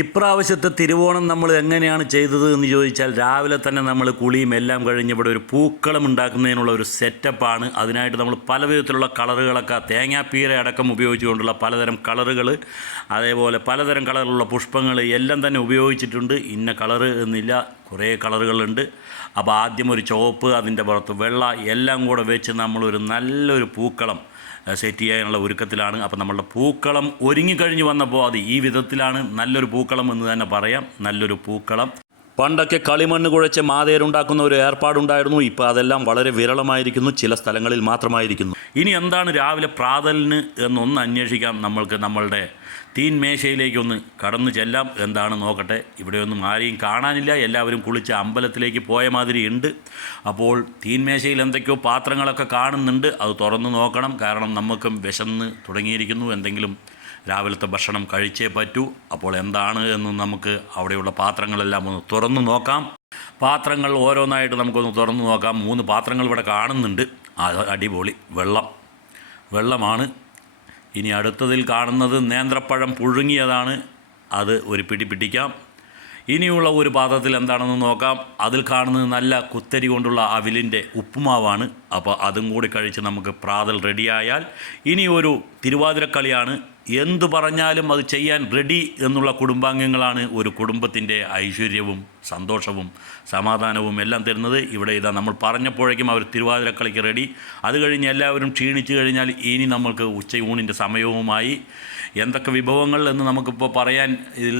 ഇപ്രാവശ്യത്തെ തിരുവോണം നമ്മൾ എങ്ങനെയാണ് ചെയ്തത് എന്ന് ചോദിച്ചാൽ രാവിലെ തന്നെ നമ്മൾ കുളിയും എല്ലാം കഴിഞ്ഞ് ഇവിടെ ഒരു പൂക്കളം ഉണ്ടാക്കുന്നതിനുള്ള ഒരു സെറ്റപ്പാണ്. അതിനായിട്ട് നമ്മൾ പല വിധത്തിലുള്ള കളറുകളൊക്കെ തേങ്ങാപ്പീര അടക്കം ഉപയോഗിച്ചുകൊണ്ടുള്ള പലതരം കളറുകൾ, അതേപോലെ പലതരം കളറിലുള്ള പുഷ്പങ്ങൾ എല്ലാം തന്നെ ഉപയോഗിച്ചിട്ടുണ്ട്. ഇന്ന കളറ് എന്നില്ല, കുറേ കളറുകളുണ്ട്. അപ്പോൾ ആദ്യം ഒരു ചുവപ്പ്, അതിൻ്റെ പുറത്ത് വെള്ള എല്ലാം കൂടെ വെച്ച് നമ്മളൊരു നല്ലൊരു പൂക്കളം സെറ്റ് ചെയ്യാനുള്ള ഒരുക്കത്തിലാണ്. അപ്പോൾ നമ്മളുടെ പൂക്കളം ഒരുങ്ങിക്കഴിഞ്ഞ് വന്നപ്പോൾ അത് ഈ വിധത്തിലാണ്. നല്ലൊരു പൂക്കളം എന്ന് തന്നെ പറയാം. നല്ലൊരു പൂക്കളം. പണ്ടൊക്കെ കളിമണ്ണ് കുഴച്ച് മാതേരുണ്ടാക്കുന്ന ഒരു ഏർപ്പാടുണ്ടായിരുന്നു. ഇപ്പോൾ അതെല്ലാം വളരെ വിരളമായിരിക്കുന്നു, ചില സ്ഥലങ്ങളിൽ മാത്രമായിരിക്കുന്നു. ഇനി എന്താണ് രാവിലെ പ്രാതലിന് എന്നൊന്ന് അന്വേഷിക്കാം. നമ്മളുടെ തീൻമേശയിലേക്കൊന്ന് കടന്നു ചെല്ലാം. എന്താണ് നോക്കട്ടെ. ഇവിടെയൊന്നും ആരെയും കാണാനില്ല, എല്ലാവരും കുളിച്ച് അമ്പലത്തിലേക്ക് പോയ മാതിരി ഉണ്ട്. അപ്പോൾ തീൻമേശയിൽ എന്തൊക്കെയോ പാത്രങ്ങളൊക്കെ കാണുന്നുണ്ട്. അത് തുറന്ന് നോക്കണം, കാരണം നമുക്കും വിശന്ന് തുടങ്ങിയിരിക്കുന്നു. എന്തെങ്കിലും രാവിലത്തെ ഭക്ഷണം കഴിച്ചേ പറ്റൂ. അപ്പോൾ എന്താണ് എന്ന് നമുക്ക് അവിടെയുള്ള പാത്രങ്ങളെല്ലാം ഒന്ന് തുറന്നു നോക്കാം. പാത്രങ്ങൾ ഓരോന്നായിട്ട് നമുക്കൊന്ന് തുറന്നു നോക്കാം. 3 പാത്രങ്ങൾ ഇവിടെ കാണുന്നുണ്ട്. അടിപൊളി വെള്ളമാണ്. ഇനി അടുത്തതിൽ കാണുന്നത് നേന്ത്രപ്പഴം പുഴുങ്ങിയതാണ്. അത് ഒരു പിടി പിടിക്കാം. ഇനിയുള്ള ഒരു പാത്രത്തിൽ എന്താണെന്ന് നോക്കാം. അതിൽ കാണുന്നത് നല്ല കുത്തരി കൊണ്ടുള്ള അവിലിൻ്റെ ഉപ്പുമാവാണ്. അപ്പോൾ അതും കൂടി കഴിച്ച് നമുക്ക് പ്രാതൽ റെഡിയായാൽ ഇനി ഒരു തിരുവാതിരക്കളിയാണ്. എന്തു പറഞ്ഞാലും അത് ചെയ്യാൻ റെഡി എന്നുള്ള കുടുംബാംഗങ്ങളാണ് ഒരു കുടുംബത്തിൻ്റെ ഐശ്വര്യവും സന്തോഷവും സമാധാനവും എല്ലാം തരുന്നത്. ഇവിടെ ഇതാ നമ്മൾ പറഞ്ഞപ്പോഴേക്കും അവർ തിരുവാതിരക്കളിക്ക് റെഡി. അത് കഴിഞ്ഞ് എല്ലാവരും ക്ഷീണിച്ചു കഴിഞ്ഞാൽ ഇനി നമ്മൾക്ക് ഉച്ചയൂണിൻ്റെ സമയവുമായി. എന്തൊക്കെ വിഭവങ്ങൾ എന്ന് നമുക്കിപ്പോൾ പറയാൻ ഇതിൽ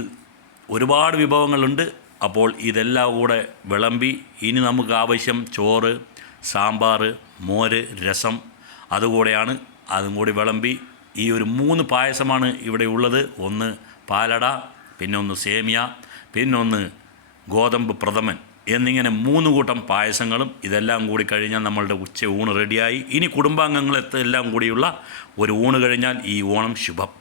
ഒരുപാട് വിഭവങ്ങളുണ്ട്. അപ്പോൾ ഇതെല്ലാം കൂടെ വിളമ്പി ഇനി നമുക്ക് ആവശ്യം ചോറ്, സാമ്പാർ, മോര്, രസം അതുകൂടെയാണ്. അതും കൂടി വിളമ്പി ഈ ഒരു 3 പായസമാണ് ഇവിടെ ഉള്ളത്. ഒന്ന് പാലട, പിന്നെ ഒന്ന് സേമിയ, പിന്നൊന്ന് ഗോതമ്പ് പ്രഥമൻ എന്നിങ്ങനെ 3 കൂട്ടം പായസങ്ങളും. ഇതെല്ലാം കൂടി കഴിഞ്ഞാൽ നമ്മളുടെ ഉച്ച ഊണ് റെഡിയായി. ഇനി കുടുംബാംഗങ്ങളെല്ലാം കൂടിയുള്ള ഒരു ഊണ് കഴിഞ്ഞാൽ ഈ ഓണം ശുഭം.